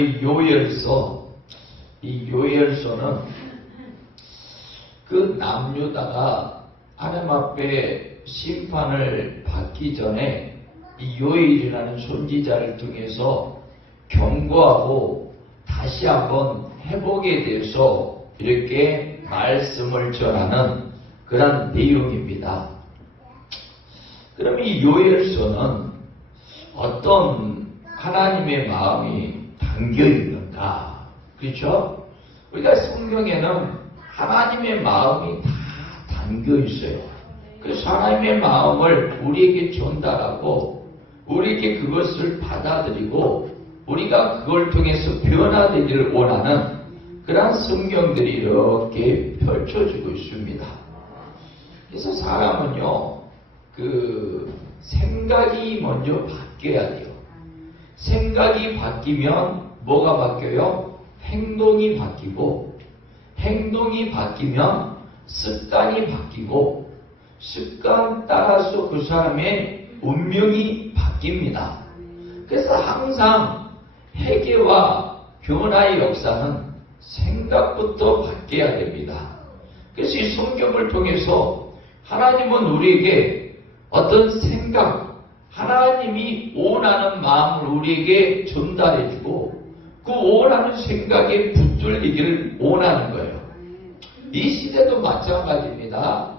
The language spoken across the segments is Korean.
오늘 요엘서, 이 요엘서는 그 남유다가 하나님 앞에 심판을 받기 전에 이 요엘이라는 선지자를 통해서 경고하고 다시 한번 회복에 대해서 이렇게 말씀을 전하는 그런 내용입니다. 그럼 이 요엘서는 어떤 하나님의 마음이 담겨 있는가? 그렇죠? 우리가 성경에는 하나님의 마음이 다 담겨 있어요. 그래서 하나님의 마음을 우리에게 전달하고 우리에게 그것을 받아들이고 우리가 그걸 통해서 변화되기를 원하는 그런 성경들이 이렇게 펼쳐지고 있습니다. 그래서 사람은요, 그 생각이 먼저 바뀌어야 돼요. 생각이 바뀌면 뭐가 바뀌어요? 행동이 바뀌고, 행동이 바뀌면 습관이 바뀌고, 습관 따라서 그 사람의 운명이 바뀝니다. 그래서 항상 회개와 변화의 역사는 생각부터 바뀌어야 됩니다. 그래서 이 성경을 통해서 하나님은 우리에게 어떤 생각, 하나님이 원하는 마음을 우리에게 전달해주고 그 원하는 생각에 붙들리기를 원하는 거예요. 이 시대도 마찬가지입니다.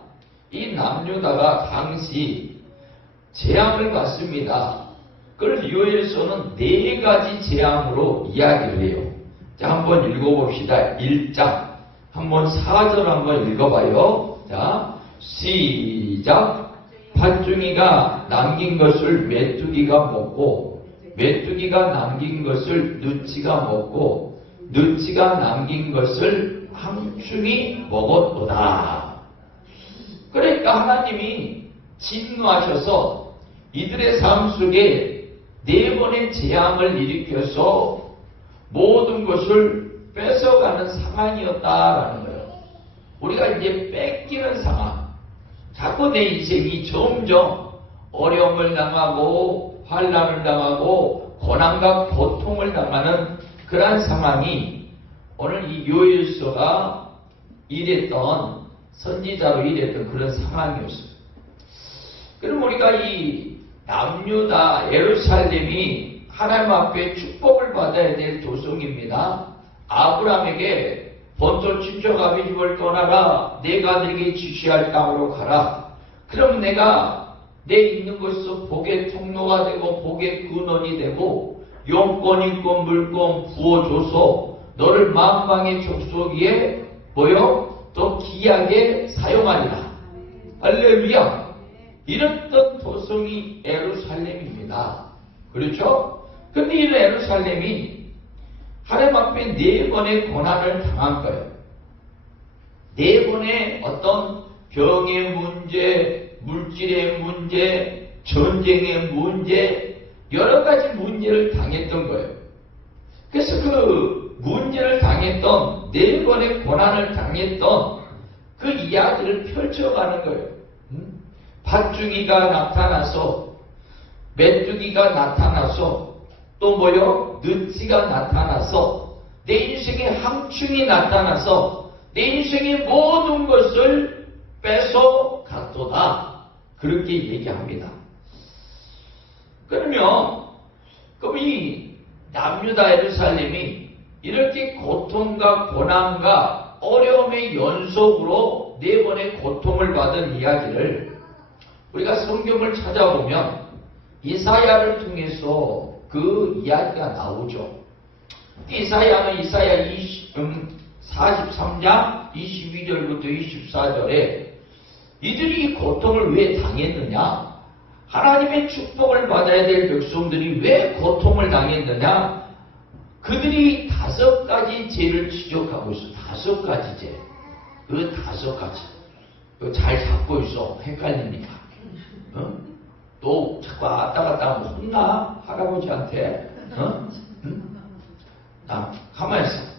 이 남유다가 당시 재앙을 받습니다. 그걸 요엘서는 4가지 재앙으로 이야기를 해요. 자, 한번 읽어봅시다. 1장. 한번 4절 한번 읽어봐요. 자, 시작. 팥중이가 남긴 것을 메뚜기가 먹고, 메뚜기가 남긴 것을 누치가 먹고, 누치가 남긴 것을 황충이 먹었도다. 그러니까 하나님이 진노하셔서 이들의 삶 속에 4번의 재앙을 일으켜서 모든 것을 뺏어가는 상황이었다라는 거예요. 우리가 이제 뺏기는 상황. 자꾸 내 인생이 점점 어려움을 당하고 환난을 당하고 고난과 고통을 당하는 그러한 상황이 오늘 이 요엘서가 일했던 선지자로 일했던 그런 상황이었어요. 그럼 우리가 이 남유다 예루살렘이 하나님 앞에 축복을 받아야 될 도성입니다. 아브라함에게 본토 친척 아비 집을 떠나라. 내가 너에게 지시할 땅으로 가라. 그럼 내가 내 있는 곳에서 복의 통로가 되고 복의 근원이 되고 용권, 인권, 물권 부어줘서 너를 만방의 족속 위에 또 귀하게 사용하리라. 할렐루야. 이랬던 도성이 예루살렘입니다. 그렇죠? 근데 이 예루살렘이 하나님 앞에 4번의 고난을 당한 거예요. 4번의 어떤 병의 문제, 물질의 문제, 전쟁의 문제, 여러 가지 문제를 당했던 거예요. 그래서 그 문제를 당했던 4번의 고난을 당했던 그 이야기를 펼쳐가는 거예요. 팥중이가 나타나서, 메뚜기가 나타나서, 또 느치가 나타나서, 내 인생에 황충이 나타나서 내 인생의 모든 것을 뺏어 갔도다. 그렇게 얘기합니다. 그러면 그럼 이 남유다 예루살렘이 이렇게 고통과 고난과 어려움의 연속으로 4번의 고통을 받은 이야기를 우리가 성경을 찾아보면 이사야를 통해서 그 이야기가 나오죠. 이사야는 이사야 43장 22절부터 24절에 이들이 이 고통을 왜 당했느냐? 하나님의 축복을 받아야 될 백성들이 왜 고통을 당했느냐? 그들이 5가지 죄를 지적하고 있어. 5가지 죄. 그 5가지. 그거 잘 잡고 있어. 헷갈립니다. 어? 또 자꾸 왔다 갔다 하면 혼나? 할아버지한테. 어? 응? 나 가만히 있어.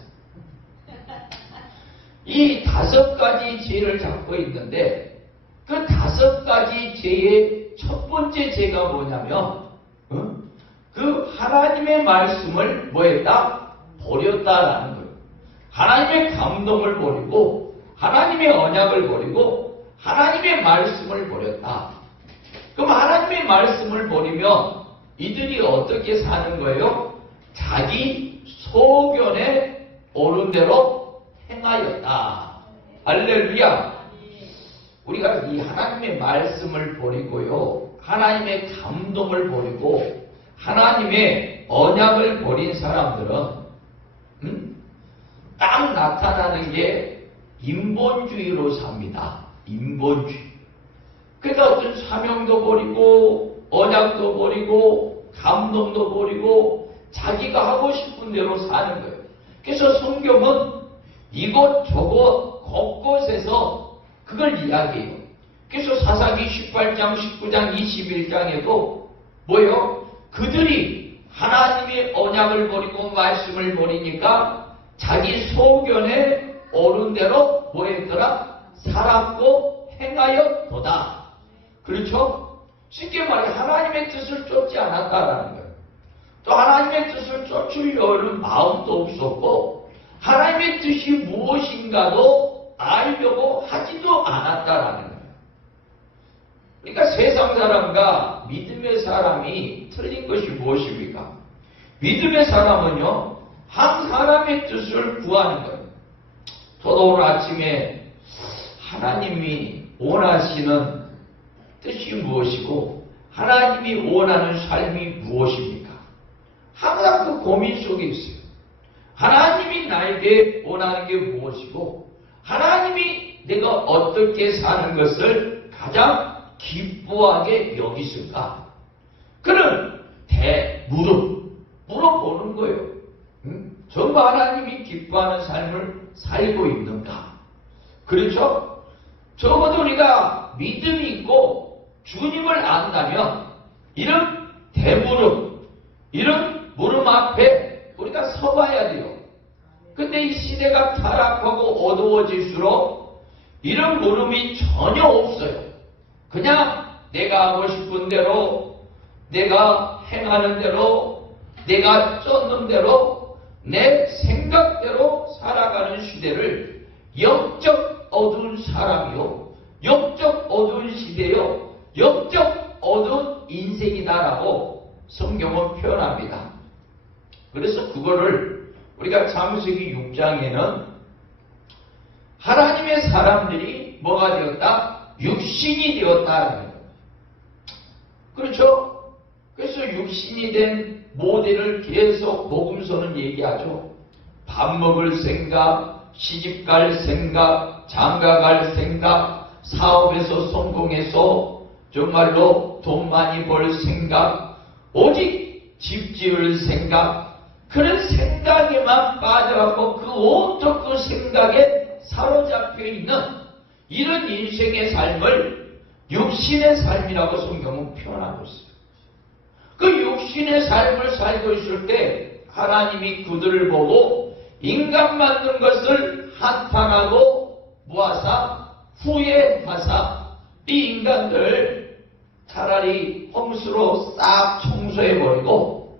이 5가지 죄를 잡고 있는데 그 5가지 죄의 첫 번째 죄가 뭐냐면 그 하나님의 말씀을 뭐했다? 버렸다라는 거예요. 하나님의 감동을 버리고 하나님의 언약을 버리고 하나님의 말씀을 버렸다. 그럼 하나님의 말씀을 버리면 이들이 어떻게 사는 거예요? 자기 소견에 옳은 대로 행하였다. 할렐루야. 우리가 이 하나님의 말씀을 버리고요, 하나님의 감동을 버리고 하나님의 언약을 버린 사람들은 딱 나타나는 게 인본주의로 삽니다. 인본주의. 그러니까 어떤 사명도 버리고 언약도 버리고 감동도 버리고 자기가 하고 싶은 대로 사는 거예요. 그래서 성경은 이곳저곳 곳곳에서 그걸 이야기해요. 그래서 사사기 18장, 19장, 21장에도 뭐예요? 그들이 하나님의 언약을 버리고 말씀을 버리니까 자기 소견에 옳은 대로 뭐 했더라? 살았고 행하였도다. 그렇죠? 쉽게 말해 하나님의 뜻을 쫓지 않았다라는 거예요. 또 하나님의 뜻을 쫓으려는 마음도 없었고 하나님의 뜻이 무엇인가도 알려고 하지도 않았다라는 거예요. 그러니까 세상 사람과 믿음의 사람이 틀린 것이 무엇입니까? 믿음의 사람은요, 한 사람의 뜻을 구하는 거예요. 저도 오늘 아침에 하나님이 원하시는 뜻이 무엇이고 하나님이 원하는 삶이 무엇입니까? 항상 그 고민 속에 있어요. 하나님이 나에게 원하는 게 무엇이고 하나님이 내가 어떻게 사는 것을 가장 기뻐하게 여기실까? 그는 물어보는 거예요. 정말 하나님이 기뻐하는 삶을 살고 있는가? 그렇죠? 적어도 우리가 믿음이 있고 주님을 안다면 이런 대물음, 이런 물음 앞에 우리가 서봐야 돼요. 근데 이 시대가 타락하고 어두워질수록 이런 물음이 전혀 없어요. 그냥 내가 하고 싶은 대로, 내가 행하는 대로, 내가 쫓는 대로, 내 생각대로 살아가는 시대를 영적 어두운 사람이요, 영적 어두운 시대요, 영적 어두운 인생이다라고 성경은 표현합니다. 그래서 그거를 우리가 창세기 6장에는 하나님의 사람들이 뭐가 되었다? 육신이 되었다는 거예요. 그렇죠? 그래서 육신이 된 모델을 계속 복음서는 얘기하죠. 밥 먹을 생각, 시집 갈 생각, 장가 갈 생각, 사업에서 성공해서 정말로 돈 많이 벌 생각, 오직 집 지을 생각, 그런 생각에만 빠져갖고 그 온통 그 생각에 사로잡혀 있는 이런 인생의 삶을 육신의 삶이라고 성경은 표현하고 있어요. 그 육신의 삶을 살고 있을 때 하나님이 그들을 보고 인간 만든 것을 한탄하고 모아사 후회하사 이 인간들 차라리 홍수로 싹 청소해버리고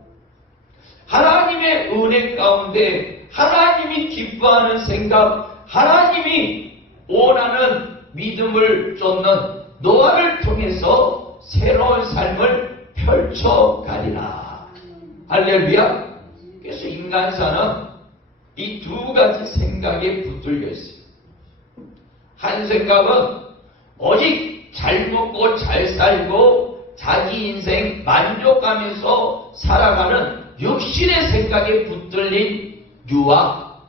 하나님의 은혜 가운데 하나님이 기뻐하는 생각, 하나님이 원하는 믿음을 쫓는 노아를 통해서 새로운 삶을 펼쳐가리라. 할렐루야. 그래서 인간사는 이 두 가지 생각에 붙들려 있어요. 한 생각은 오직 잘 먹고 잘 살고 자기 인생 만족하면서 살아가는 육신의 생각에 붙들린 유학,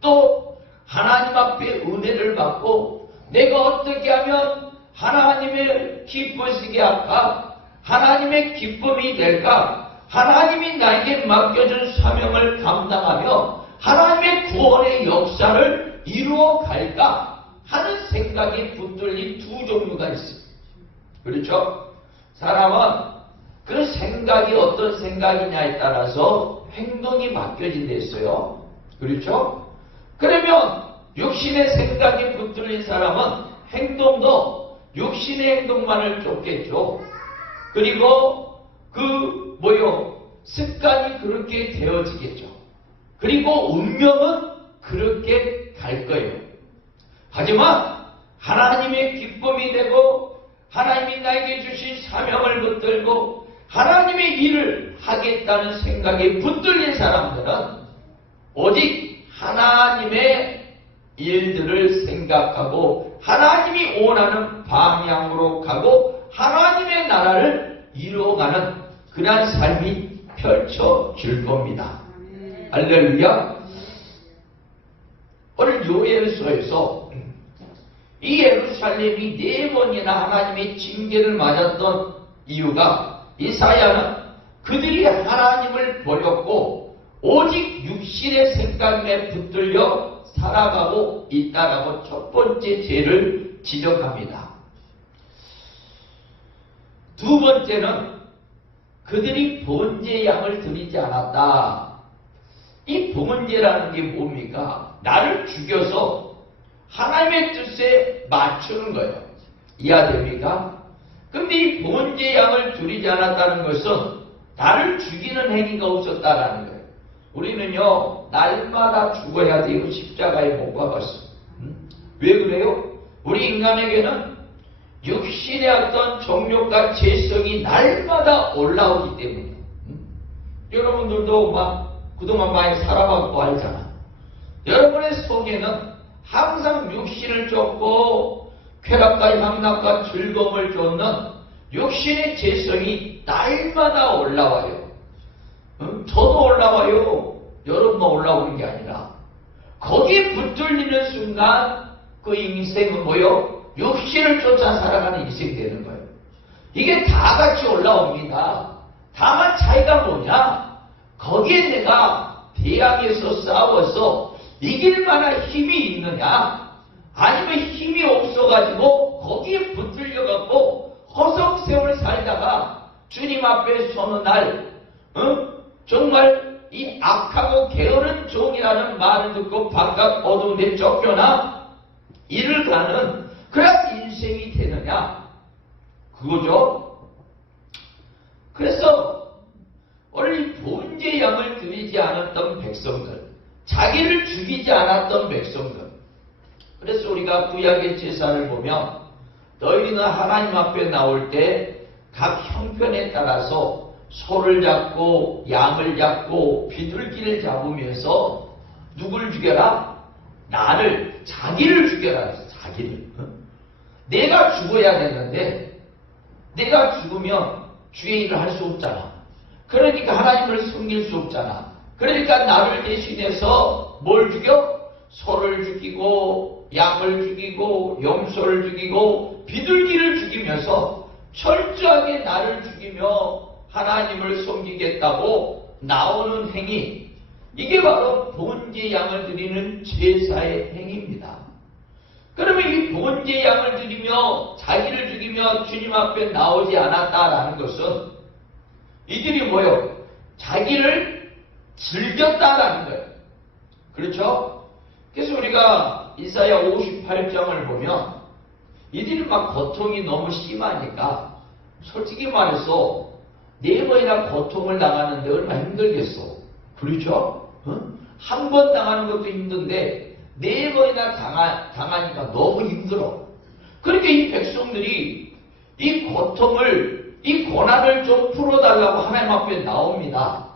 또 하나님 앞에 은혜를 받고 내가 어떻게 하면 하나님을 기쁘시게 할까? 하나님의 기쁨이 될까? 하나님이 나에게 맡겨준 사명을 감당하며 하나님의 구원의 역사를 이루어 갈까? 하는 생각이 붙들린 두 종류가 있습니다. 그렇죠? 사람은 그 생각이 어떤 생각이냐에 따라서 행동이 맡겨진다 했어요. 그렇죠? 그러면 육신의 생각이 붙들린 사람은 행동도 육신의 행동만을 쫓겠죠. 그리고 습관이 그렇게 되어지겠죠. 그리고 운명은 그렇게 갈 거예요. 하지만 하나님의 기쁨이 되고 하나님이 나에게 주신 사명을 붙들고 하나님의 일을 하겠다는 생각에 붙들린 사람들은 오직 하나님의 일들을 생각하고 하나님이 원하는 방향으로 가고 하나님의 나라를 이루어가는 그러한 삶이 펼쳐질 겁니다. 할렐루야. 오늘 요엘서에서 이 예루살렘이 4번이나 하나님의 징계를 맞았던 이유가 이사야는 그들이 하나님을 버렸고 오직 육신의 생각에 붙들려 살아가고 있다라고 첫 번째 죄를 지적합니다. 두 번째는 그들이 번제 양을 드리지 않았다. 이 번제라는 게 뭡니까? 나를 죽여서 하나님의 뜻에 맞추는 거예요. 이해됩니까? 근데 이 번제 양을 드리지 않았다는 것은 나를 죽이는 행위가 없었다라는 거예요. 우리는요, 날마다 죽어야 돼요. 십자가에 못 박았어. 왜 그래요? 우리 인간에게는 육신의 어떤 정욕과 죄성이 날마다 올라오기 때문에. 여러분들도 그동안 많이 살아봤고 알잖아. 여러분의 속에는 항상 육신을 쫓고 쾌락과 향락과 즐거움을 쫓는 육신의 죄성이 날마다 올라와요. 저도 올라와요. 여러분만 올라오는 게 아니라 거기에 붙들리는 순간 그 인생은 뭐요? 육신을 쫓아 살아가는 인생이 되는 거예요. 이게 다 같이 올라옵니다. 다만 차이가 뭐냐? 거기에 내가 대항에서 싸워서 이길 만한 힘이 있느냐? 아니면 힘이 없어가지고 거기에 붙들려갖고 허송세월 살다가 주님 앞에 서는 날 정말 이 악하고 게으른 종이라는 말을 듣고 바깥 어두운 데 쫓겨나 이를 가는 그런 인생이 되느냐? 그거죠. 그래서 오늘 이 번제 양을 드리지 않았던 백성들, 자기를 죽이지 않았던 백성들. 그래서 우리가 구약의 제사를 보면 너희는 하나님 앞에 나올 때 각 형편에 따라서 소를 잡고 양을 잡고 비둘기를 잡으면서 누굴 죽여라? 나를, 자기를 죽여라. 자기를. 내가 죽어야 되는데 내가 죽으면 주의 일을 할 수 없잖아. 그러니까 하나님을 섬길 수 없잖아. 그러니까 나를 대신해서 뭘 죽여? 소를 죽이고 양을 죽이고 염소를 죽이고 비둘기를 죽이면서 철저하게 나를 죽이며 하나님을 섬기겠다고 나오는 행위, 이게 바로 번제 양을 드리는 제사의 행위입니다. 그러면 이 번제 양을 드리며 자기를 죽이며 주님 앞에 나오지 않았다라는 것은 이들이 뭐요? 자기를 즐겼다라는 거예요. 그렇죠? 그래서 우리가 이사야 58장을 보면 이들이 막 고통이 너무 심하니까 솔직히 말해서 4번이나 고통을 당하는데 얼마나 힘들겠어. 그렇죠? 한 번 당하는 것도 힘든데 4번이나 당하니까 너무 힘들어. 그러니까 이 백성들이 이 고통을, 이 고난을 좀 풀어달라고 하나님 앞에 나옵니다.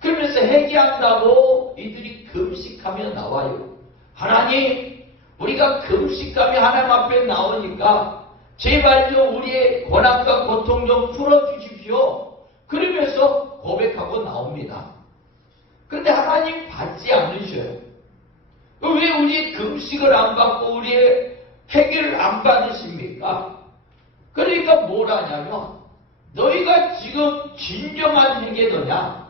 그러면서 회개한다고 이들이 금식하며 나와요. 하나님, 우리가 금식하며 하나님 앞에 나오니까 제발 좀 우리의 고난과 고통 좀 풀어주십시오. 그러면서 고백하고 나옵니다. 그런데 하나님 받지 않으셔요. 왜 우리의 금식을 안 받고 우리의 회개를 안 받으십니까? 그러니까 뭘 하냐면 너희가 지금 진정한 회개도냐?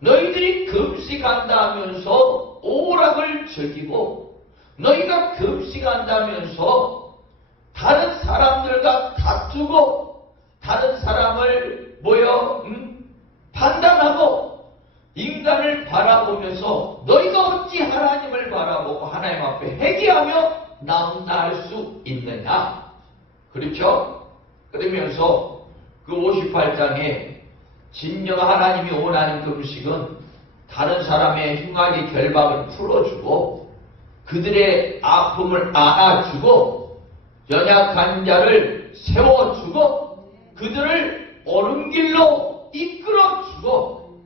너희들이 금식한다 하면서 오락을 즐기고 너희가 금식한다면서 다른 사람들과 다투고 다른 사람을 판단하고 인간을 바라보면서 너희가 어찌 하나님을 바라보고 하나님 앞에 회개하며 나온다할 수 있느냐? 그렇죠? 그러면서 그 58장에 진정 하나님이 원하는 금식은 다른 사람의 흉악의 결박을 풀어주고 그들의 아픔을 안아주고 연약한 자를 세워주고 그들을 옳은 길로 이끌어주고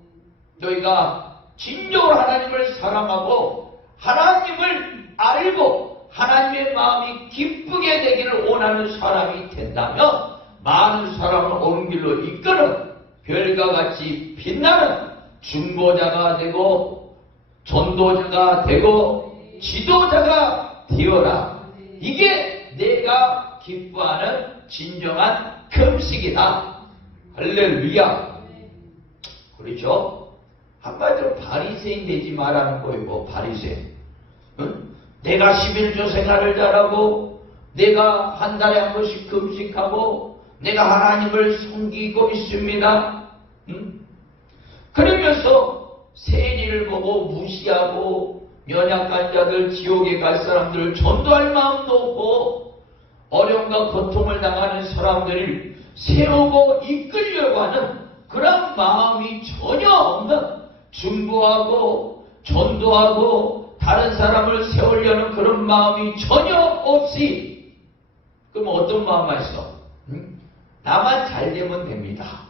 너희가 진정으로 하나님을 사랑하고 하나님을 알고 하나님의 마음이 기쁘게 되기를 원하는 사람이 된다면 많은 사람을 옳은 길로 이끄는 별과 같이 빛나는 중보자가 되고 전도자가 되고 지도자가 되어라. 이게 내가 기뻐하는 진정한 금식이다. 할렐루야. 그렇죠? 한마디로 바리새인 되지 말라는 거예요. 바리새인. 응? 내가 11조 생활을 잘하고 내가 한 달에 한 번씩 금식하고 내가 하나님을 섬기고 있습니다. 응? 그러면서 세리를 보고 무시하고 연약한 자들, 지옥에 갈 사람들을 전도할 마음도 없고 어려움과 고통을 당하는 사람들을 세우고 이끌려고 하는 그런 마음이 전혀 없는 중보하고 전도하고 다른 사람을 세우려는 그런 마음이 전혀 없이 그럼 어떤 마음만 있어? 나만 잘 되면 됩니다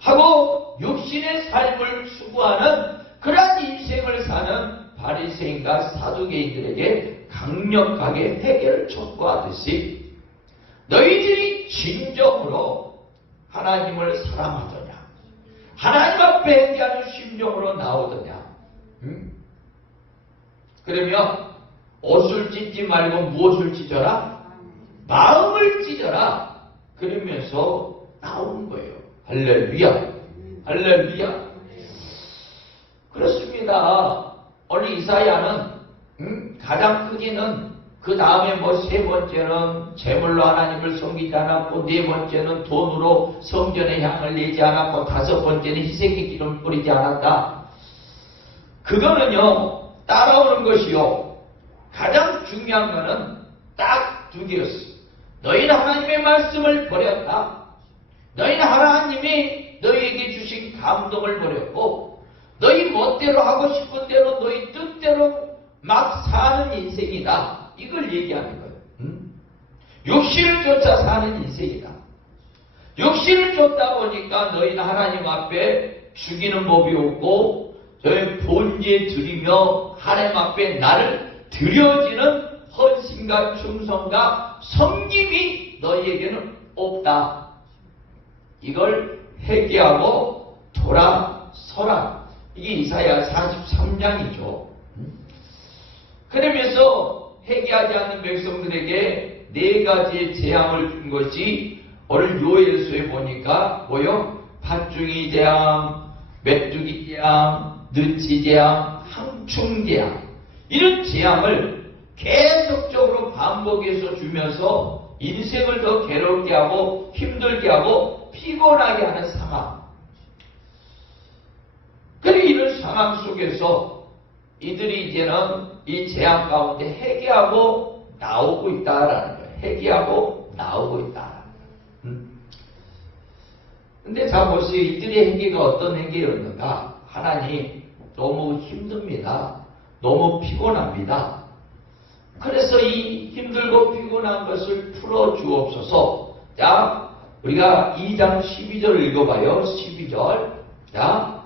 하고 육신의 삶을 추구하는 그런 인생을 사는 바리새인과 사두개인들에게 강력하게 해결을 촉구하듯이 너희들이 진정으로 하나님을 사랑하더냐 하나님 앞에 회개하는 심정으로 나오더냐 그러면 옷을 찢지 말고 무엇을 찢어라? 마음을 찢어라. 그러면서 나오는 거예요. 할렐루야. 할렐루야. 그렇습니다. 오늘 이사야는 가장 크게는 그 다음에 뭐 세 번째는 제물로 하나님을 섬기지 않았고 네 번째는 돈으로 성전의 향을 내지 않았고 다섯 번째는 희생의 기름을 뿌리지 않았다. 그거는요 따라오는 것이요. 가장 중요한 거는 딱 두 개였어. 너희는 하나님의 말씀을 버렸다. 너희는 하나님이 너희에게 주신 감동을 버렸고 너희 멋대로 하고 싶은 대로 너희 뜻대로 막 사는 인생이다. 이걸 얘기하는 거예요. 육신을 쫓아 사는 인생이다. 육신을 쫓다 보니까 너희는 하나님 앞에 죽이는 법이 없고 저희 본지에 드리며 하나님 앞에 나를 드려지는 헌신과 충성과 섬김이 너희에게는 없다. 이걸 회개하고 돌아서라. 이게 이사야 43장이죠. 그러면서 회개하지 않는 백성들에게 네 가지의 재앙을 준 것이 오늘 요엘서에 보니까 뭐요? 팥중이 재앙, 메뚜기 재앙, 느치 재앙, 항충 재앙 이런 재앙을 계속적으로 반복해서 주면서 인생을 더 괴롭게 하고 힘들게 하고 피곤하게 하는 상황. 그리고 이런 상황 속에서 이들이 이제는 이 재앙 가운데 회개하고 나오고 있다라는 거예요. 회개하고 나오고 있다. 근데 자 보세요. 이들의 회개가 어떤 회개였는가? 하나님 너무 힘듭니다. 너무 피곤합니다. 그래서 이 힘들고 피곤한 것을 풀어주옵소서. 자, 우리가 2장 12절 읽어봐요. 12절. 자,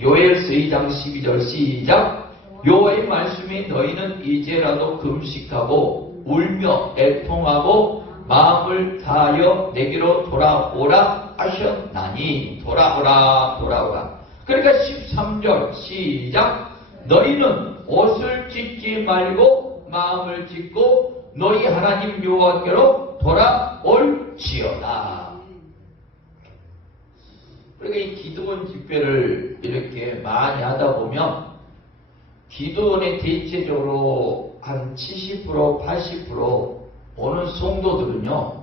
요엘서 2장 12절 시작. 여호와의 말씀이 너희는 이제라도 금식하고 울며 애통하고 마음을 다하여 내게로 돌아오라 하셨나니. 돌아오라 돌아오라. 그러니까 13절 시작. 너희는 옷을 찢지 말고 마음을 찢고 너희 하나님 여호와께로 돌아올지어다. 그러니까 이 기도원 집회를 이렇게 많이 하다 보면 기도원의 대체적으로 한 70%, 80% 오는 성도들은요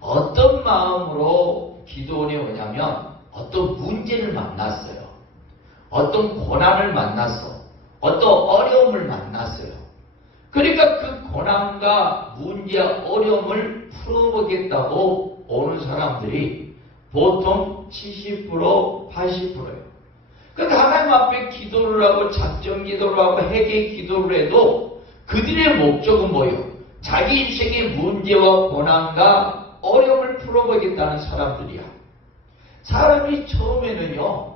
어떤 마음으로 기도원에 오냐면 어떤 문제를 만났어요. 어떤 고난을 만났어. 어떤 어려움을 만났어요. 그러니까 그 고난과 문제와 어려움을 풀어보겠다고 오는 사람들이 보통 70%, 80%예요. 그러니까 하나님 앞에 기도를 하고 작정 기도를 하고 회개 기도를 해도 그들의 목적은 뭐예요? 자기 인생의 문제와 고난과 어려움을 풀어보겠다는 사람들이야. 사람이 처음에는요,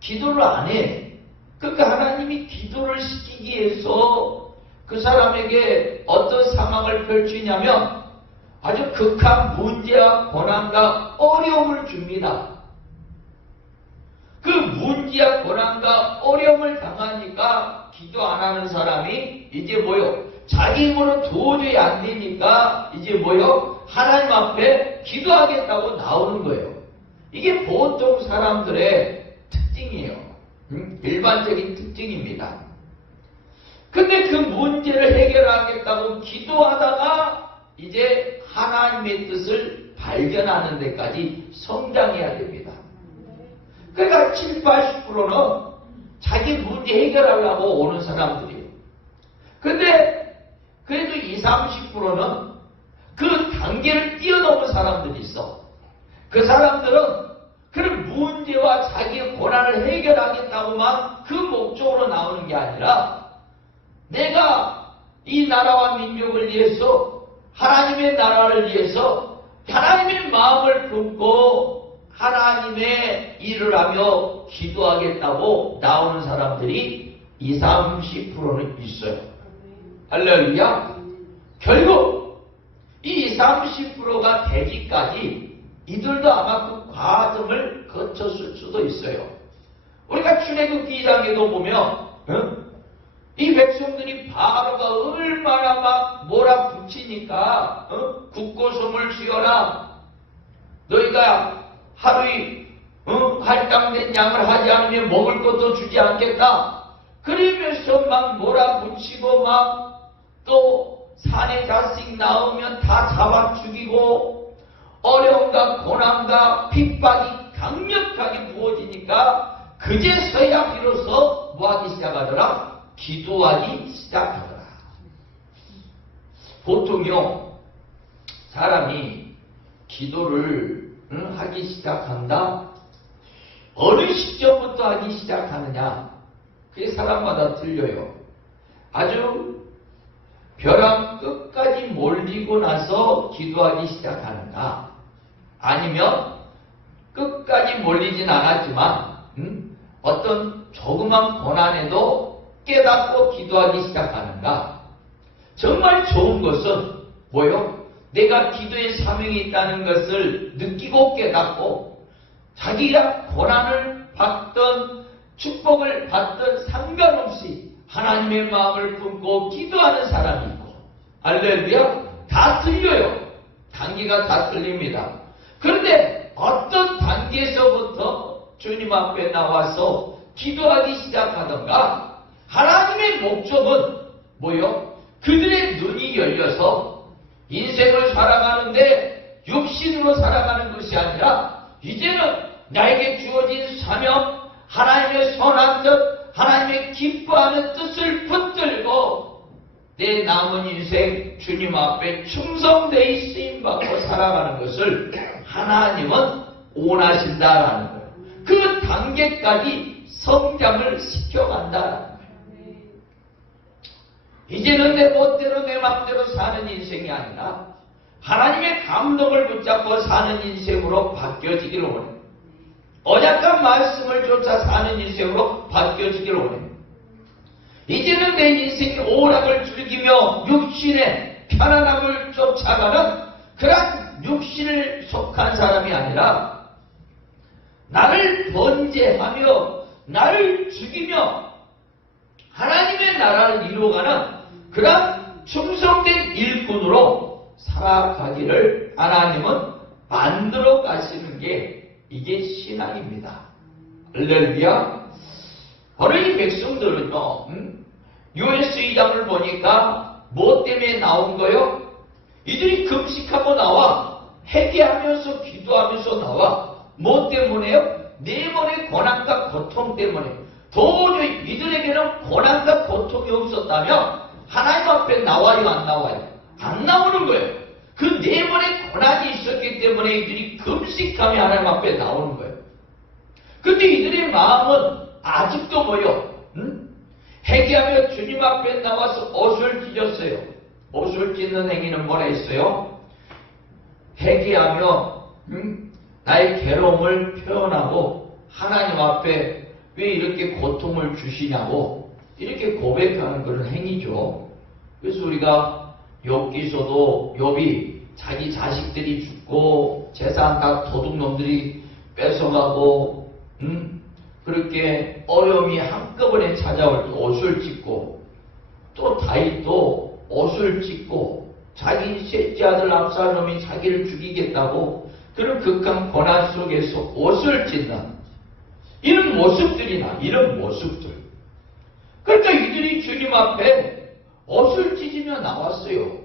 기도를 안 해. 그러니까 하나님이 기도를 시키기 위해서 그 사람에게 어떤 상황을 펼치냐면 아주 극한 문제와 고난과 어려움을 줍니다. 그 문제와 고난과 어려움을 당하니까 기도 안 하는 사람이 이제 뭐요? 자기 힘으로 도저히 안 되니까 이제 뭐요? 하나님 앞에 기도하겠다고 나오는 거예요. 이게 보통 사람들의 특징이에요. 일반적인 특징입니다. 근데 그 문제를 해결하겠다고 기도하다가 이제 하나님의 뜻을 발견하는 데까지 성장해야 됩니다. 그러니까 70, 80%는 자기 문제 해결하려고 오는 사람들이에요. 근데 그래도 20, 30%는 그 단계를 뛰어넘은 사람들이 있어. 그 사람들은 그런 문제와 자기의 고난을 해결하겠다고만 그 목적으로 나오는 게 아니라 내가 이 나라와 민족을 위해서 하나님의 나라를 위해서 하나님의 마음을 품고 하나님의 일을 하며 기도하겠다고 나오는 사람들이 20, 30%는 있어요. 할렐루야. 결국 이 20, 30%가 되기까지 이들도 아마 그 과정을 거쳤을 수도 있어요. 우리가 출애굽기 2장에도 보면 이 백성들이 바로가 얼마나 막 몰아붙이니까 국고성을 지어라. 너희가 하루에 할당된 양을 하지 않으면 먹을 것도 주지 않겠다. 그러면서 막 몰아붙이고 막 또 산에 자식 나오면 다 잡아 죽이고 어려움과 고난과 핍박이 강력하게 부어지니까 그제서야 비로소 뭐하기 시작하더라? 기도하기 시작하더라. 보통요, 사람이 기도를 하기 시작한다? 어느 시점부터 하기 시작하느냐? 그게 사람마다 틀려요. 아주 벼랑 끝까지 몰리고 나서 기도하기 시작하는가? 아니면 끝까지 몰리진 않았지만 어떤 조그만 고난에도 깨닫고 기도하기 시작하는가? 정말 좋은 것은 뭐요? 내가 기도의 사명이 있다는 것을 느끼고 깨닫고 자기가 고난을 받던 축복을 받던 상관없이 하나님의 마음을 품고 기도하는 사람이 있고, 할렐루야, 다 틀려요. 단계가 다 틀립니다. 그런데 어떤 단계에서부터 주님 앞에 나와서 기도하기 시작하던가, 하나님의 목적은 뭐요? 그들의 눈이 열려서 인생을 살아가는데 육신으로 살아가는 것이 아니라 이제는 나에게 주어진 사명, 하나님의 선한 뜻, 하나님의 기뻐하는 뜻을 붙들고 내 남은 인생 주님 앞에 충성되이 쓰임받고 살아가는 것을 하나님은 원하신다라는 거예요. 그 단계까지 성장을 시켜간다라는 거예요. 이제는 내 멋대로 내 맘대로 사는 인생이 아니라 하나님의 감동을 붙잡고 사는 인생으로 바뀌어지기를 원해요. 언약한 말씀을 쫓아 사는 인생으로 바뀌어지기를 원해요. 이제는 내 인생이 오락을 즐기며 육신의 편안함을 쫓아가는 그런 육신을 속한 사람이 아니라 나를 번제하며 나를 죽이며 하나님의 나라를 이루어가는 그런 충성된 일꾼으로 살아가기를 하나님은 만들어 가시는 게 이게 신앙입니다. 할렐루야. 바로 이 백성들은요, 요에스 2장을 보니까 뭐 때문에 나온 거요? 이들이 금식하고 나와 회개하면서 기도하면서 나와 뭐 때문에요? 내면의 고난과 고통 때문에. 도저히 이들에게는 고난과 고통이 없었다면 하나님 앞에 나와요, 안 나와요? 안 나오는 거예요. 그 내면의 고난이 있었기 때문에 이들이 금식하며 하나님 앞에 나오는 거예요. 근데 이들의 마음은 아직도 뭐요? 회개하며 주님 앞에 나와서 옷을 찢었어요. 옷을 찢는 행위는 뭐라 했어요? 회개하며 나의 괴로움을 표현하고 하나님 앞에 왜 이렇게 고통을 주시냐고 이렇게 고백하는 그런 행위죠. 그래서 우리가 욥기서도 욥이 자기 자식들이 죽고 재산 다 도둑놈들이 뺏어가고 그렇게 어려움이 한꺼번에 찾아올 때 옷을 찢고, 또 다윗도 옷을 찢고 자기 셋째 아들 압살롬이 자기를 죽이겠다고 그런 극한 고난 속에서 옷을 찢는 이런 모습들이나 이런 모습들. 그러니까 이들이 주님 앞에 옷을 찢으며 나왔어요.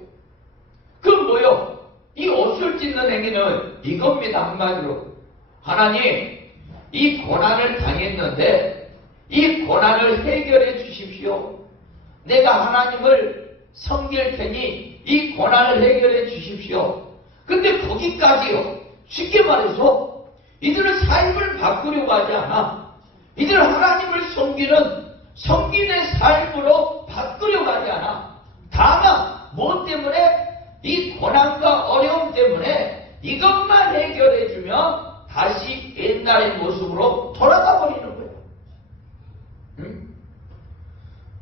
그건 뭐요? 이 옷을 찢는 행위는 이겁니다. 한마디로 하나님, 이 고난을 당했는데 이 고난을 해결해 주십시오. 내가 하나님을 섬길 테니 이 고난을 해결해 주십시오. 근데 거기까지요. 쉽게 말해서 이들은 삶을 바꾸려고 하지 않아. 이들은 하나님을 섬기는 삶으로 바꾸려고 하지 않아. 다만 뭐 때문에? 이 고난과 어려움 때문에 이것만 해결해 주면 다시 옛날의 모습으로 돌아가 버리는 거예요.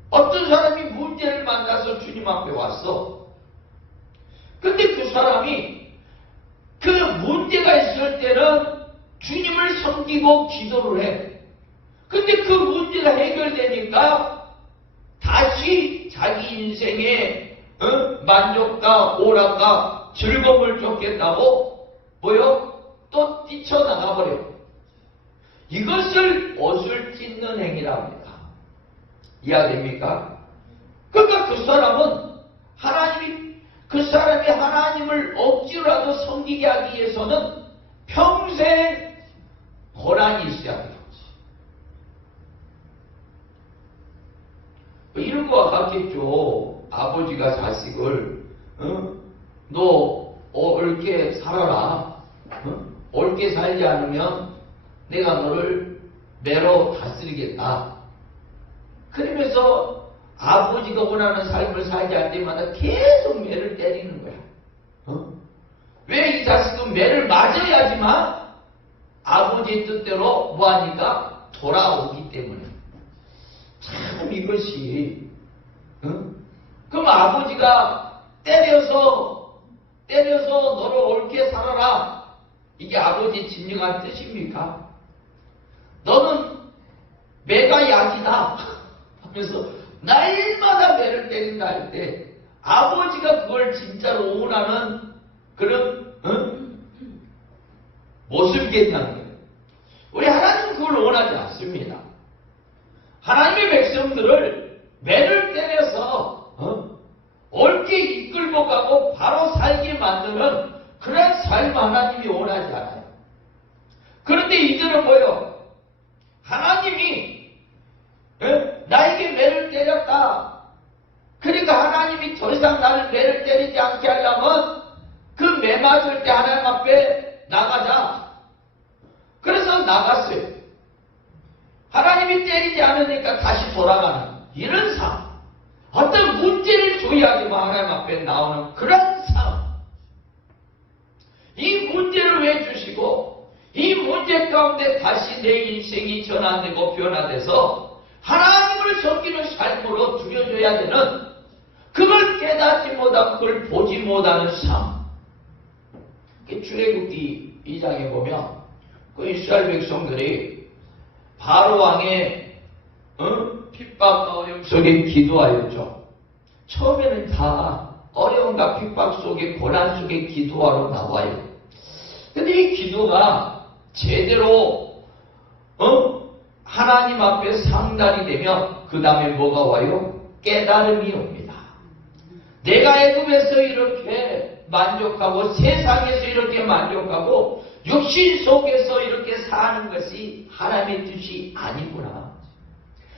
어떤 사람이 문제를 만나서 주님 앞에 왔어. 근데 그 사람이 그 문제가 있을 때는 주님을 섬기고 기도를 해. 근데 그 문제가 해결되니까 다시 자기 인생의 만족과 오락과 즐거움을 쫓겠다고 뭐요? 또 뛰쳐나가버려요. 이것을 옷을 찢는 행위라고 합니다. 이해됩니까? 그러니까 그 사람은 그 사람이 하나님을 억지로라도 섬기게 하기 위해서는 평생 고난이 있어야 돼요. 이런 거와 같겠죠. 아버지가 자식을 너 옳게 살아라. 옳게 살지 않으면 내가 너를 매로 다스리겠다. 그러면서 아버지가 원하는 삶을 살지 않을 때마다 계속 매를 때리는 거야. 왜 이 자식은 매를 맞아야지만 아버지의 뜻대로 뭐하니까 돌아오기 때문에. 참 이것이 그럼 아버지가 때려서 너를 옳게 살아라. 이게 아버지의 진정한 뜻입니까? 너는 매가 약이다 하면서 날마다 매를 때린다 할 때 아버지가 그걸 진짜로 원하는 그런 모습이겠다는 거예요. 우리 하나님은 그걸 원하지 않습니다. 하나님의 백성들을 매를 때려서 옳게 이끌고 가고 바로 살게 만드는 그런 삶 하나님이 원하지 않아요. 그런데 이들은 뭐예요? 하나님이 나에게 매를 때렸다. 그러니까 하나님이 더 이상 나를 매를 때리지 않게 하려면 그 매 맞을 때 하나님 앞에 나가자. 그래서 나갔어요. 하나님이 때리지 않으니까 다시 돌아가는 이런 삶. 어떤 문제를 줘야지만 하나님 앞에 나오는 그런 삶. 이 문제를 왜 주시고 이 문제 가운데 다시 내 인생이 전환되고 변화돼서 하나님을 섬기는 삶으로 들여줘야 되는, 그걸 깨닫지 못하고 그걸 보지 못하는 삶. 출애굽기 2장에 보면 그 이스라엘 백성들이 바로 왕의 핍박과 어려움 속에 기도하였죠. 처음에는 다 어려움과 핍박 속에 고난 속에 기도하러 나와요. 근데 이 기도가 제대로 하나님 앞에 상달이 되면 그 다음에 뭐가 와요? 깨달음이 옵니다. 내가 애굽에서 이렇게 만족하고 세상에서 이렇게 만족하고 육신 속에서 이렇게 사는 것이 하나님의 뜻이 아니구나.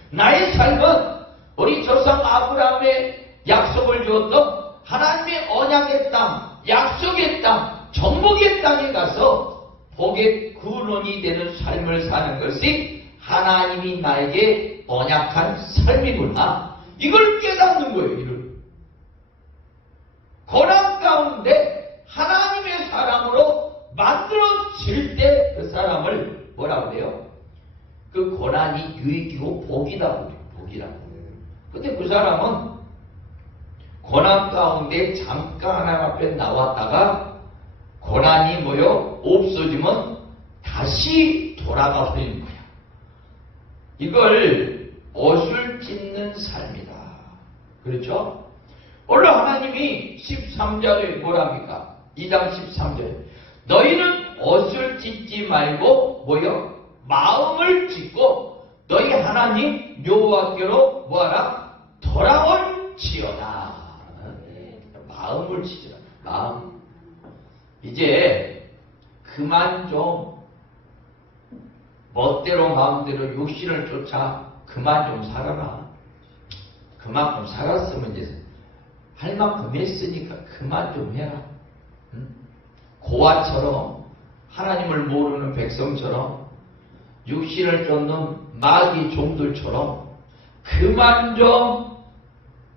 나의 삶은 우리 조상 아브라함의 약속을 주었던 하나님의 언약의 땅, 약속의 땅, 정복의 땅에 가서 복의 근원이 되는 삶을 사는 것이 하나님이 나에게 언약한 삶이구나. 이걸 깨닫는 거예요. 이를. 고난 가운데 하나님의 사람으로 만들어질 때 그 사람을 뭐라고 그래요? 그 고난이 유익이고 복이라고 그래요. 복이라고. 근데 그 사람은 고난 가운데 잠깐 하나님 앞에 나왔다가 고난이 뭐요? 없어지면 다시 돌아가 버리는 거야. 이걸 옷을 찢는 삶이다. 그렇죠? 오늘 하나님이 13절에 뭐랍니까? 2장 13절에 너희는 옷을 찢지 말고 뭐요? 마음을 찢고 너희 하나님 여호와께로 뭐하라? 돌아올지어다. 마음을 찢으라. 마음. 이제 그만 좀 멋대로 마음대로 육신을 쫓아 그만 좀 살아라. 그만큼 살았으면 이제 할 만큼 했으니까 그만 좀 해라. 응? 고아처럼 하나님을 모르는 백성처럼 육신을 쫓는 마귀 종들처럼 그만 좀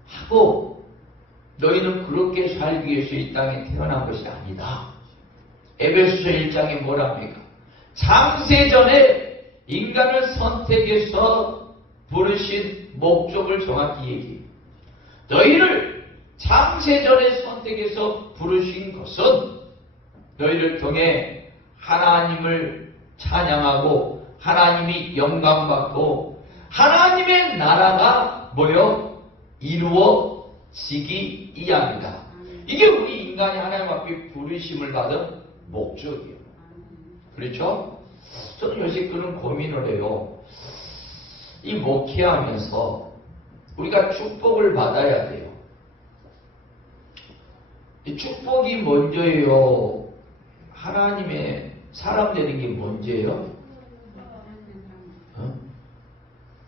하고 너희는 그렇게 살기 위해서 이 땅에 태어난 것이 아니다. 에베소서 1장에 뭐랍니까? 창세전에 인간을 선택해서 부르신 목적을 정확히 얘기해요. 너희를 창세전에 선택해서 부르신 것은 너희를 통해 하나님을 찬양하고 하나님이 영광받고 하나님의 나라가 뭐요? 이루어지기 이합니다. 이게 우리 인간이 하나님 앞에 부르심을 받은 목적이에요. 그렇죠? 저는 요새 그런 고민을 해요. 이 목회하면서 우리가 축복을 받아야 돼요. 이 축복이 먼저예요? 하나님의 사람 되는 게 먼저예요?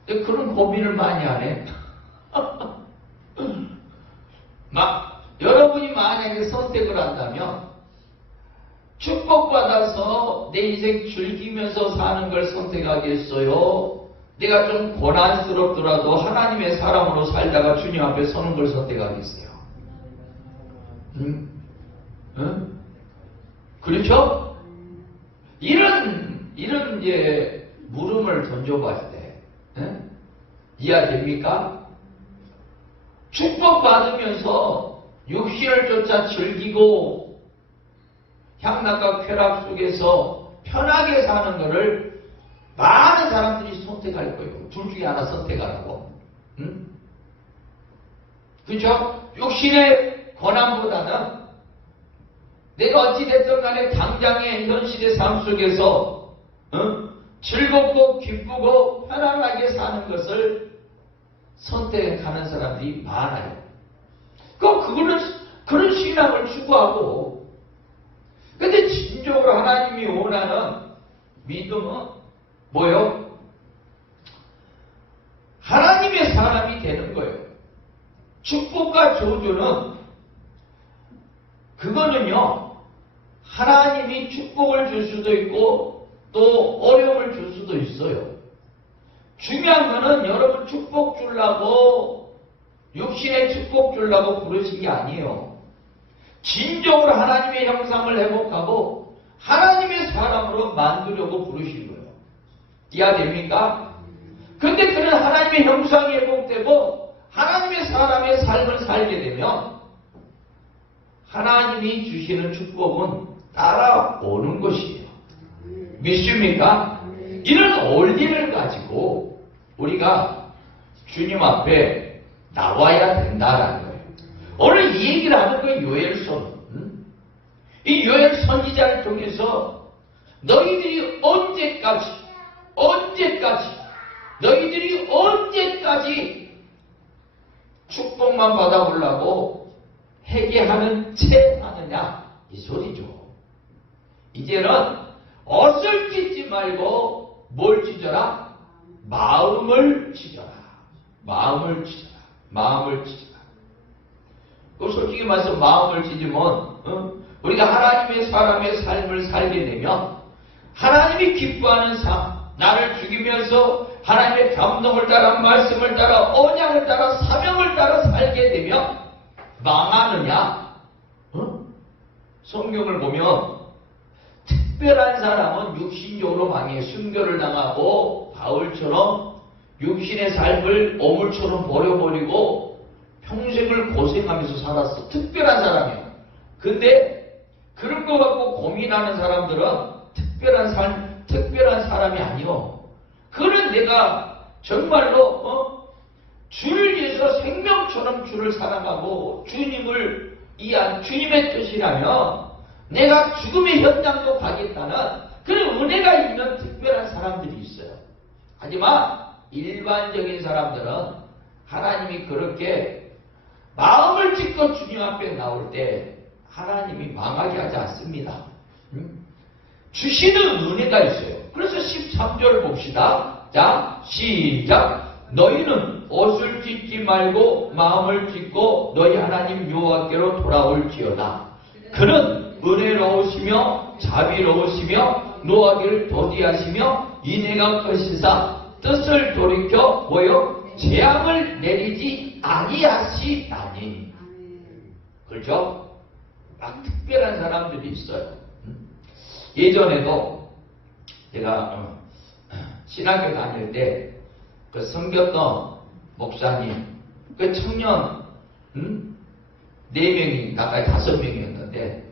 근데 그런 고민을 많이 안 해. 여러분이 만약에 선택을 한다면 축복받아서 내 인생 즐기면서 사는 걸 선택하겠어요? 내가 좀 고난스럽더라도 하나님의 사람으로 살다가 주님 앞에 서는 걸 선택하겠어요? 응? 그렇죠? 이런 이제 물음을 던져봐야 돼. 응? 이해됩니까? 축복받으면서 육신을 쫓아 즐기고 향락과 쾌락 속에서 편하게 사는 것을 많은 사람들이 선택할 거예요. 둘 중에 하나 선택하라고. 응? 그렇죠? 육신의 고난보다는 내가 어찌됐든 간에 당장의 현실의 삶 속에서 즐겁고 기쁘고 편안하게 사는 것을 선택하는 사람들이 많아요. 그런 신앙을 추구하고, 근데 진정으로 하나님이 원하는 믿음은 뭐요? 하나님의 사람이 되는 거예요. 축복과 저주는 그거는요, 하나님이 축복을 줄 수도 있고 또 어려움을 줄 수도 있어요. 중요한 거는 여러분 축복 주려고 육신의 축복 주려고 부르신 게 아니에요. 진정으로 하나님의 형상을 회복하고 하나님의 사람으로 만들려고 부르신 거예요. 이해됩니까? 근데 그는 하나님의 형상이 회복되고 하나님의 사람의 삶을 살게 되면 하나님이 주시는 축복은 따라오는 것이에요. 믿습니까? 이런 원리를 가지고 우리가 주님 앞에 나와야 된다라는 거예요. 오늘 이 얘기를 하는 건 요엘선. 이 요엘 선지자를 통해서 너희들이 너희들이 언제까지 축복만 받아보려고 회개하는 채 하느냐 이 소리죠. 이제는 옷을 찢지 말고 뭘 찢어라? 마음을 찢어라. 마음을 찢어라. 마음을 찢어라. 솔직히 말해서 마음을 찢으면 우리가 하나님의 사람의 삶을 살게 되면 하나님이 기뻐하는 삶, 나를 죽이면서 하나님의 감동을 따라 말씀을 따라 언약을 따라 사명을 따라 살게 되면 망하느냐? 성경을 보면 특별한 사람은 육신적으로 망해 순교를 당하고 바울처럼 육신의 삶을 오물처럼 버려버리고 평생을 고생하면서 살았어. 특별한 사람이야. 근데 그런 거 갖고 고민하는 사람들은 특별한 사람이 아니요. 그는 내가 정말로 주를 위해서 생명처럼 주를 사랑하고 주님을 이해한 주님의 뜻이라면 내가 죽음의 현장도 가겠다는 그런 은혜가 있는 특별한 사람들이 있어요. 하지만 일반적인 사람들은 하나님이 그렇게 마음을 찢고 주님 앞에 나올 때 하나님이 망하게 하지 않습니다. 주시는 은혜가 있어요. 그래서 13절 봅시다. 자, 시작. 너희는 옷을 찢지 말고 마음을 찢고 너희 하나님 여호와께로 돌아올지어다. 그는 은혜로우시며 자비로우시며 노하기를 더디하시며 인애가 크시사 뜻을 돌이켜 재앙을 내리지 아니하시다니. 그렇죠? 막 특별한 사람들이 있어요. 예전에도 제가 신학교 다닐 때 그 섬겼던 목사님, 그 청년 4명이 나까지 5명이었는데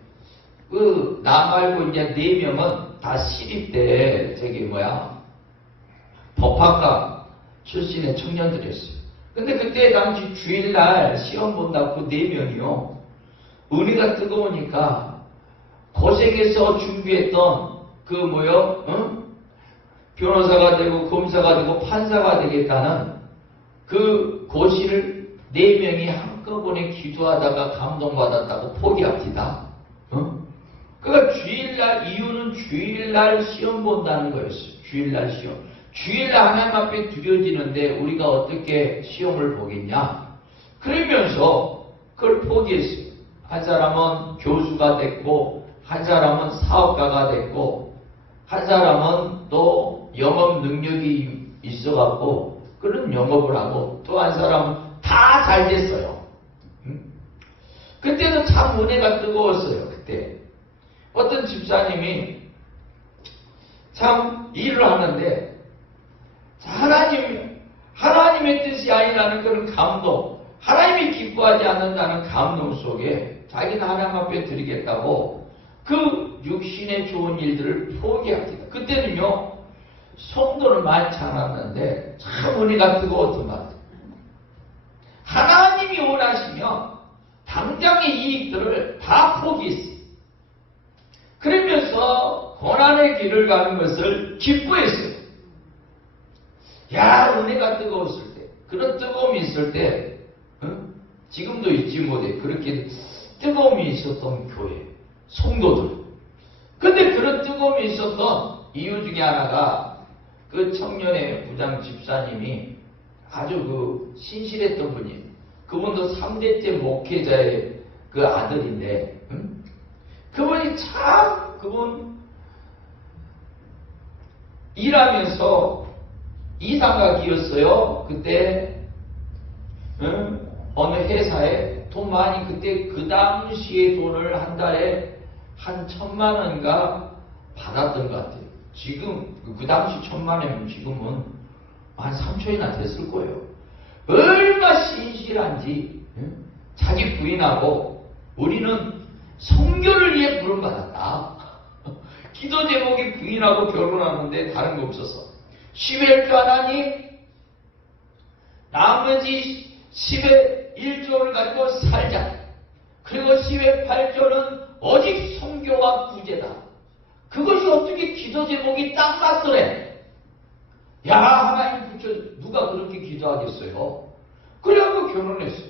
그 나 말고 이제 4명은 다 시립대 법학과 출신의 청년들이었어요. 근데 그때 당시 주일날 시험 본다고 그 4명이요. 은혜가 뜨거우니까 고생해서 준비했던 변호사가 되고 검사가 되고 판사가 되겠다는 그 고시를 4명이 한꺼번에 기도하다가 감동받았다고 포기합니다. 그러니까 주일날, 이유는 주일날 시험 본다는 거였어요. 주일날 시험. 주일날 하나님 앞에 드려지는데 우리가 어떻게 시험을 보겠냐? 그러면서 그걸 포기했어요. 한 사람은 교수가 됐고, 한 사람은 사업가가 됐고, 한 사람은 또 영업 능력이 있어갖고 그런 영업을 하고, 또 한 사람은 다 잘 됐어요. 그때는 참 은혜가 뜨거웠어요. 그때 어떤 집사님이 참 일을 하는데 하나님의 뜻이 아니라는 그런 감동, 하나님이 기뻐하지 않는다는 감동 속에 자기는 하나님 앞에 드리겠다고 그 육신의 좋은 일들을 포기합니다. 그때는요 성도는 많지 않았는데 참 은혜가 뜨거웠던 것 같아요. 하나님이 원하시면 당장의 이익들을 다 포기했어요. 그러면서 고난의 길을 가는 것을 기뻐했어요. 야, 은혜가 뜨거웠을 때, 그런 뜨거움이 있을 때, 지금도 잊지 못해. 그렇게 뜨거움이 있었던 교회, 성도들. 근데 그런 뜨거움이 있었던 이유 중에 하나가 그 청년의 부장 집사님이 아주 신실했던 분이에요. 그분도 3대째 목회자의 그 아들인데, 그분이 그분 일하면서 이사각이었어요. 그때 어느 회사에 돈 많이, 그때 그 당시에 돈을 한 달에 한 1,000만 원인가 받았던 것 같아요. 지금 그 당시 1,000만 원이면 지금은 한 3천이나 됐을 거예요. 얼마 신실한지. 자기 부인하고 우리는 성교를 위해 부름받았다. 기도 제목이 부인하고 결혼하는데 다른 거 없었어. 10의 1조 하나님, 나머지 10의 1조를 가지고 살자. 그리고 10의 8조는 오직 성교와 구제다. 그것이 어떻게 기도 제목이 딱 맞더래. 야, 하나님 붙여, 누가 그렇게 기도하겠어요? 그래갖고 결혼했어요.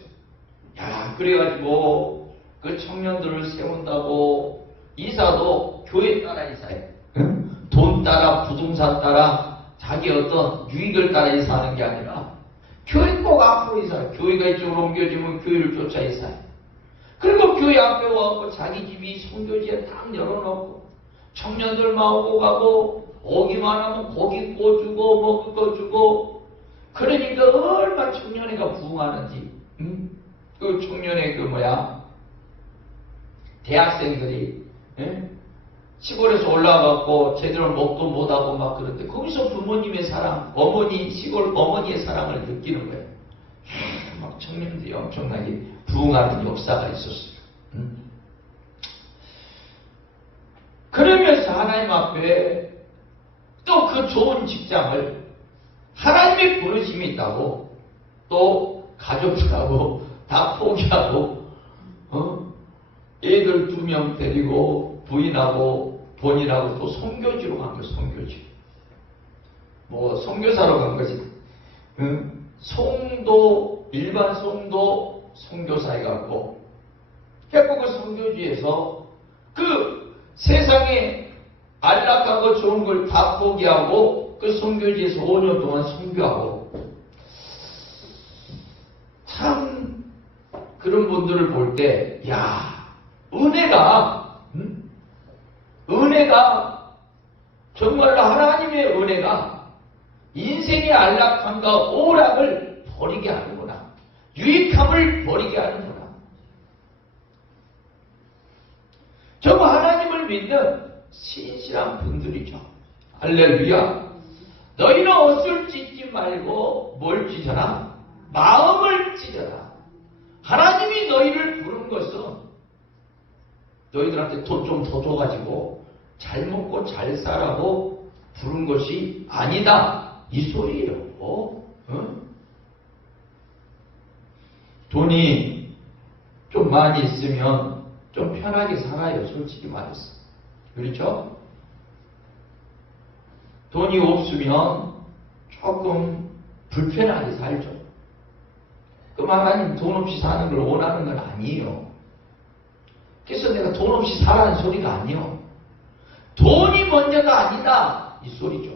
야, 그래가지고 그 청년들을 세운다고 이사도 교회 따라 이사해. 돈 따라, 부동산 따라, 자기 어떤 유익을 따라 이사하는 게 아니라 교회 꼭 앞으로 이사해. 교회가 이쪽으로 옮겨지면 교회를 쫓아 이사해. 그리고 교회 앞에 와서 자기 집이 선교지에 딱 열어놓고 청년들 마오고 가고 고기만 하면 고기 구워주고 먹을 거 주고. 그러니까 얼마나 청년회가 부흥하는지. 그 청년회 대학생들이 시골에서 올라가고 제대로 먹도 못하고 막 그런데 거기서 부모님의 사랑, 시골 어머니의 사랑을 느끼는 거예요. 막 청년들이 엄청나게 부흥하는 역사가 있었어요. 그러면서 하나님 앞에 또 그 좋은 직장을 하나님의 부르심이 있다고 또 가족들하고 다 포기하고 애들 2명 데리고 부인하고 본인하고 또 선교지로 간 거예요. 선교지. 선교사로 간 거지. 송도, 일반 송도 선교사에 갔고 해보고 선교지에서 그 세상에 안락하고 좋은 걸 다 포기하고 그 선교지에서 5년 동안 선교하고 참 그런 분들을 볼 때 은혜가 정말로 하나님의 은혜가 인생의 안락함과 오락을 버리게 하는구나. 유익함을 버리게 하는구나. 정말 하나님을 믿는 신실한 분들이죠. 할렐루야. 너희는 옷을 찢지 말고 뭘 찢어라? 마음을 찢어라. 하나님이 너희를 부른 것은 너희들한테 돈 좀 더 줘가지고 잘 먹고 잘 살라고 부른 것이 아니다. 이 소리예요. 돈이 좀 많이 있으면 좀 편하게 살아요. 솔직히 말해서. 그렇죠? 돈이 없으면 조금 불편하게 살죠. 그럼 하나님 돈 없이 사는 걸 원하는 건 아니에요. 그래서 내가 돈 없이 살라는 소리가 아니에요. 돈이 먼저가 아니다. 이 소리죠.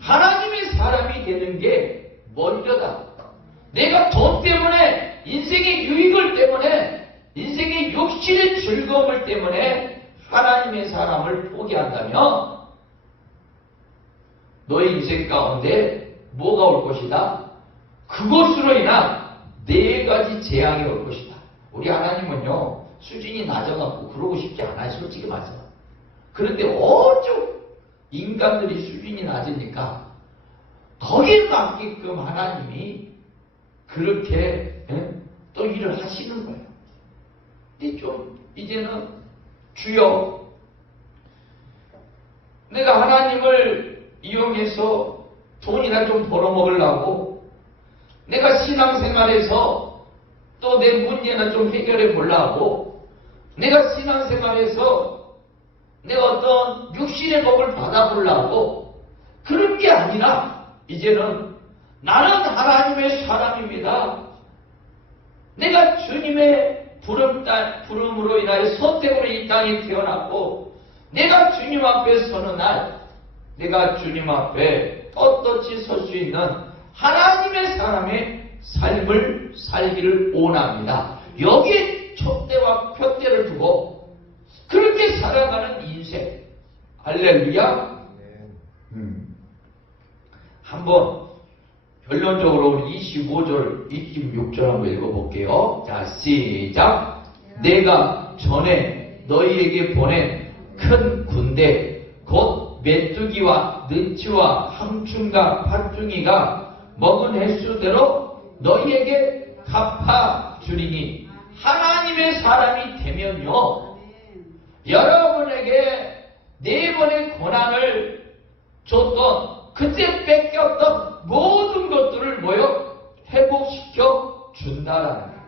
하나님의 사람이 되는 게 먼저다. 내가 돈 때문에, 인생의 유익을 때문에, 인생의 욕심의 즐거움을 때문에 하나님의 사람을 포기한다면 너의 인생 가운데 뭐가 올 것이다? 그것으로 인한 4가지 재앙이 올 것이다. 우리 하나님은요, 수준이 낮아갖고 그러고 싶지 않아요. 솔직히 말해서. 그런데 오죽 인간들이 수준이 낮으니까 거기에 맞게끔 하나님이 그렇게 또 일을 하시는 거예요. 근데 좀 이제는 주여, 내가 하나님을 이용해서 돈이나 좀 벌어먹으려고, 내가 신앙생활에서 또 내 문제나 좀 해결해 보려고, 내가 신앙생활에서 내 어떤 육신의 복을 받아보려고, 그런 게 아니라 이제는 나는 하나님의 사람입니다. 내가 주님의 부름으로 인하여 선택으로 이 땅에 태어났고, 내가 주님 앞에 서는 날 내가 주님 앞에 떳떳이 설 수 있는 하나님의 사람의 삶을 살기를 원합니다. 여기에 촛대와 푯대를 두고 그렇게 살아가는 인생. 할렐루야. 한번 결론적으로 우리 25절, 26절 한번 읽어볼게요. 자, 시작. 내가 전에 너희에게 보낸 큰 군대 곧 메뚜기와 느치와 항충과 팥중이가 먹은 횟수대로 너희에게 갚아주리니, 하나님의 사람이 되면요, 여러분에게 4번의 고난을 줬던, 그때 뺏겼던 모든 것들을 회복시켜 준다라는 거예요.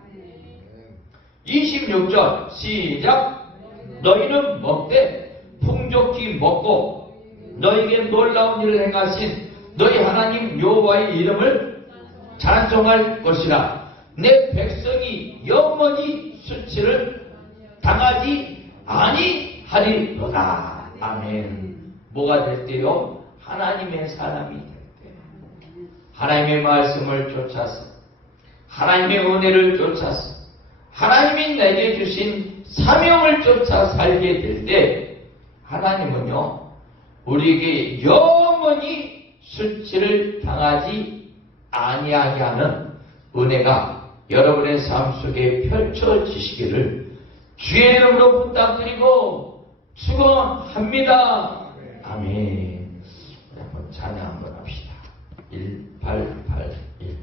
26절 시작. 너희는 먹되 풍족히 먹고 너희에게 놀라운 일을 행하신 너희 하나님 여호와의 이름을 찬송할 것이라. 내 백성이 영원히 수치를 당하지 아니하리로다. 아멘. 뭐가 될 때요? 하나님의 사람이 될 때, 하나님의 말씀을 쫓아서, 하나님의 은혜를 쫓아서, 하나님이 내게 주신 사명을 쫓아 살게 될 때, 하나님은요, 우리에게 영원히 수치를 당하지 아니하게 하는 은혜가 여러분의 삶 속에 펼쳐지시기를 주의 이름으로 부탁드리고 축원합니다. 아멘.